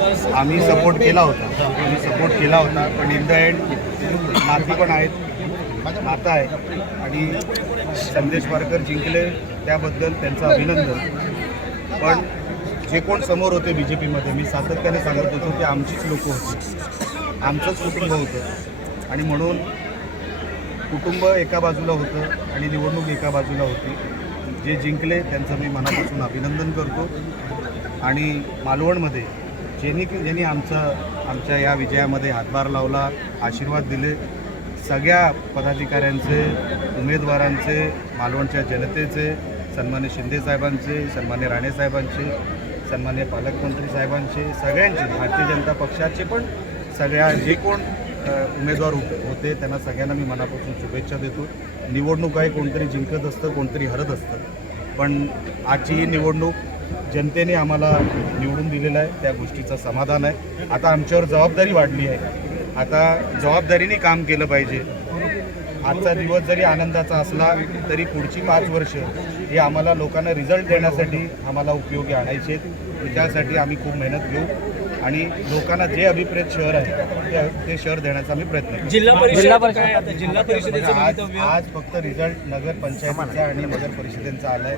आम्ही सपोर्ट केला होता. आम्ही सपोर्ट केला होता. पण इन द एंड नाती पण आहेत नाता आहे आणि संदेश पारकर जिंकले त्याबद्दल त्यांचं अभिनंदन. पण जे कोण समोर होते बी जे पीमध्ये मी सातत्याने सांगत होतो की आमचीच लोकं होती. आमचंच कुटुंब होतं. आणि म्हणून कुटुंब एका बाजूला होतं आणि निवडणूक एका बाजूला होती. जे जिंकले त्यांचं मी मनापासून अभिनंदन करतो. आणि मालवणमध्ये ज्यांनी ज्यांनी आमचं आमच्या या विजयामध्ये हातभार लावला आशीर्वाद दिले सगळ्या पदाधिकाऱ्यांचे उमेदवारांचे मालवणच्या जनतेचे सन्मान्य शिंदे साहेबांचे सन्मान्य राणेसाहेबांचे सन्मान्य पालकमंत्री साहेबांचे सगळ्यांचे भारतीय जनता पक्षाचे पण सगळ्या जे कोण उमेदवार होते होते त्यांना सगळ्यांना मी मनापासून शुभेच्छा देतो. निवडणूक आहे कोणतरी जिंकत असतं कोणतरी हरत असतं. पण आजची ही निवडणूक जनतेने आम्हाला निवडून दिलेलं आहे त्या गोष्टीचं समाधान आहे. आता आमच्यावर जबाबदारी वाढली आहे. आता जबाबदारीने काम केलं पाहिजे. आजचा दिवस जरी आनंदाचा असला तरी पुढची पाच वर्ष ही आम्हाला लोकांना रिझल्ट देण्यासाठी आम्हाला उपयोगी आणायचे आहेत. त्यासाठी आम्ही खूप मेहनत घेऊ आणि लोकांना जे अभिप्रेत शहर आहे ते- ते शहर देण्याचा आम्ही प्रयत्न करू. जिल्हा आज फक्त रिझल्ट नगर पंचायतीचा आणि नगर परिषदेचा आलाय.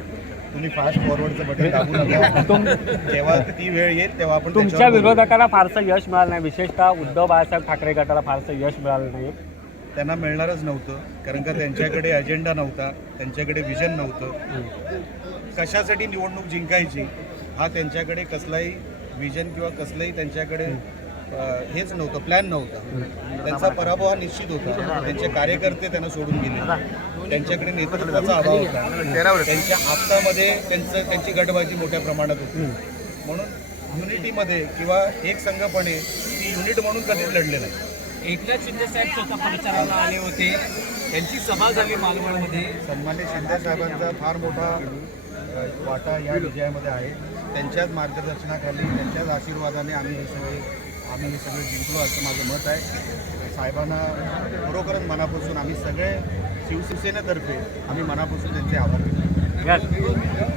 तुम्ही फास्ट फॉरवर्डचं बटन दाबू नका जेव्हा ती वेळ येईल तेव्हा आपण तुमच्या. विरोधकांना फारसं यश मिळालं नाही. विशेषतः उद्धव बाळासाहेब ठाकरे गटाला फारसं यश मिळालं नाही. त्यांना मिळणारच नव्हतं कारण का त्यांच्याकडे अजेंडा नव्हता त्यांच्याकडे विजन नव्हतं. कशासाठी निवडणूक जिंकायची हा त्यांच्याकडे कसलाही विजन किंवा कसलंही त्यांच्याकडे हेच नव्हतं प्लॅन नव्हता. त्यांचा पराभव हा निश्चित होता. त्यांचे कार्यकर्ते त्यांना सोडून गेले. त्यांच्याकडे नेतृत्वाचा अभाव होता. त्यांच्या आपसामध्ये त्यांचं त्यांची गटबाजी मोठ्या प्रमाणात होती. म्हणून युनिटीमध्ये किंवा एक संघपणे ती युनिट म्हणून कधीच लढले नाही. एकनाथ शिंदे साहेब स्वतः प्रचाराला आले होते. त्यांची सभा झाली मालवणमध्ये. सन्मान्य शिंदे साहेबांचा फार मोठा वाटा या विजयामध्ये आहे. त्यांच्याच मार्गदर्शनाखाली त्यांच्याच आशीर्वादाने आम्ही हे सगळे आम्ही हे सगळे जिंकलो असं माझं मत आहे. साहेबांना खरोखरच मनापासून आम्ही सगळे शिवसेनेतर्फे आम्ही मनापासून त्यांचे आभार